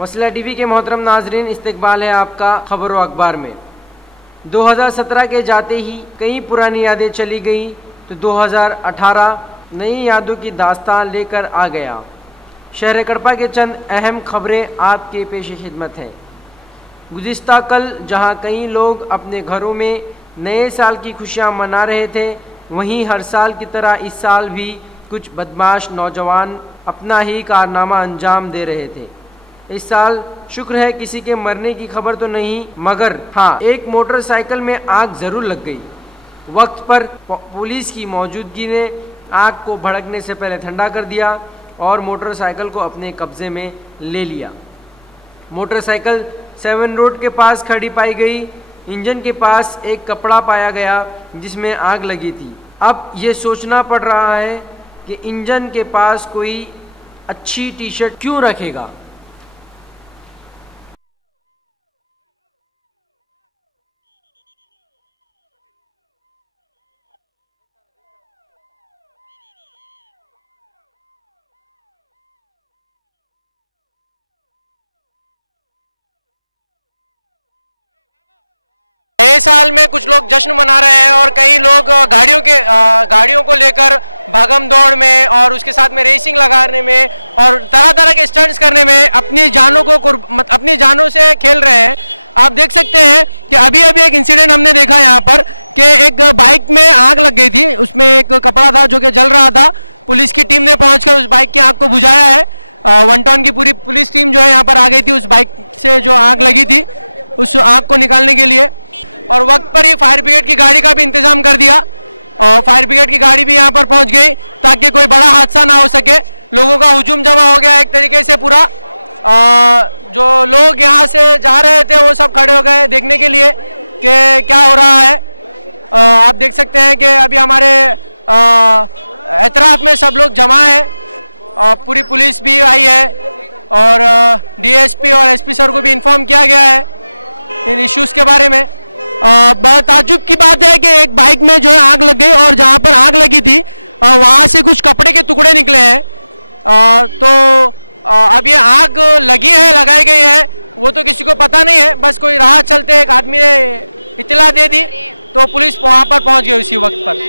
वसीला टीवी के मोहतरम नाजरीन, इस्तकबाल है आपका खबर व अखबार में। 2017 के जाते ही कई पुरानी यादें चली गई तो 2018 नई यादों की दास्तान लेकर आ गया। शहर कड़पा के चंद अहम खबरें आपके पेश खिदमत हैं। गुज़िश्ता कल जहां कई लोग अपने घरों में नए साल की खुशियां मना रहे थे, वहीं हर साल की तरह इस साल भी कुछ बदमाश नौजवान अपना ही कारनामा अंजाम दे रहे थे। इस साल शुक्र है किसी के मरने की खबर तो नहीं, मगर हाँ, एक मोटरसाइकिल में आग ज़रूर लग गई। वक्त पर पुलिस की मौजूदगी ने आग को भड़कने से पहले ठंडा कर दिया और मोटरसाइकिल को अपने कब्जे में ले लिया। मोटरसाइकिल 7 रोड के पास खड़ी पाई गई। इंजन के पास एक कपड़ा पाया गया जिसमें आग लगी थी। अब ये सोचना पड़ रहा है कि इंजन के पास कोई अच्छी टी शर्ट क्यों रखेगा। नए साल में कुछ लोग जश्न मना रहे हैं और कई लोग गाड़ियों को लेकर भागम दौड़ में और उसके साथ में रेसिंग लगाने में और तरह तरह के स्टंट्स करने में अपनी जानों से खेल रहे हैं। आप देख सकते हैं कि अभी एक इंसिडेंट हमने देखा यहाँ पर कि एक बाइक में आग लग गई थी। उसमें एक कपड़ा था जो कि जल रहा था। पुलिस की टीम ने पहुँचकर उस बाइक की आग को बुझाया है। 1 टाउन की पूरी पुलिस टीम जो है यहाँ पर आ गई थी उस बाइक से जो आग लगी थी उस आग को निकालने के लिए, और वक्त पर ही फायर ब्रिगेड की गाड़ी का भी इंतजाम कर दिया और फायर ब्रिगेड की गाड़ी भी यहाँ पर पहुँच गई ताकि कोई बड़ा हादसा ना हो सके। लोगों का हुजूम जमा हो गया एक तरीके से पूरा। जो लोग यहाँ से जा रहे थे वो सब खड़े हो गए देखने के लिए कि क्या हो रहा है। आप देख सकते हैं कि अभी हमारे एतराफ़ में सब लोग जमा है। पूरी पुलिस भी आई है और डीएसपी और एसपी सर को भी इन्फॉर्म किया गया है इन इश्यूज़ के बारे में। बहुत ताज्जुब की बात है कि एक बाइक में जो है आग लग गई और जहाँ पर आग लगी थी वहाँ से कुछ कपड़े के टुकड़े निकले हैं। तो अब ये आग लगाई गई है वो तो किसी को पता नहीं है। बस कोई राह चलते एक आदमी ने इत्तला दे दी तो पुलिस वहाँ पर पहुँच गई उसी वक्त पर।